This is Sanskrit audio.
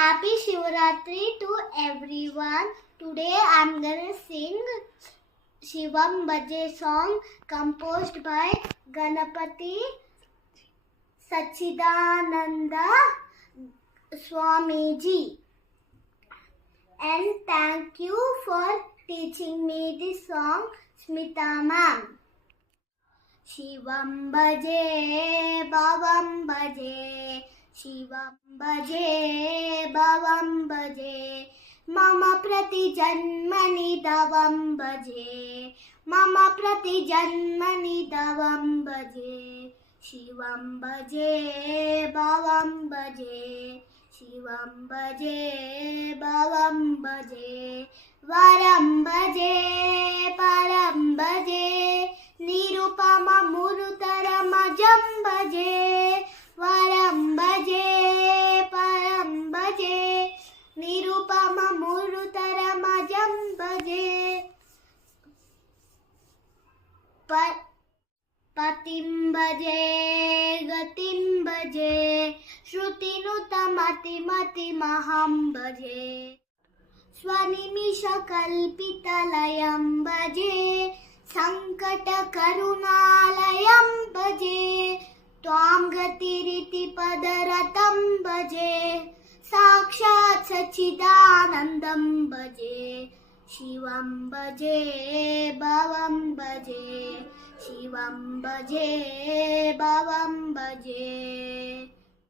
Happy Shivratri to everyone. Today I'm gonna sing Shivam Bhaje song composed by Ganapati Sachidananda Swamiji. And thank you for teaching me this song, Smita ma'am. Shivam Bhaje, Bhavam Bhaje, Shivam Bhaje, Bhavam Bhaje, Mama Prati Janmani Davam Bhaje, Mama Prati Janmani Davam Bhaje, Shivam Bhaje, Bhavam Bhaje, Shivam Bhaje, Bhavam Bhaje, Varam Bhaje, Param Bhaje, Nirupama Murutaramajam Bhaje, Varam Bhaje, Param Bhaje, Nirupama Murutaramajam Bhaje, Patim Bhaje, Gatim Bhaje, Shrutinuttamati Mati Maham Bhaje, Swanimisha Kalpitalayam Bhaje, Sankata Karunalayam Bhaje, Twam Gatiriti Padaratam Bhaje, Sakshat Sachidanandam Bhaje, Shivam Bhaje, Bhavam Bhaje, Shivam Bhaje, Bhavam Bhaje.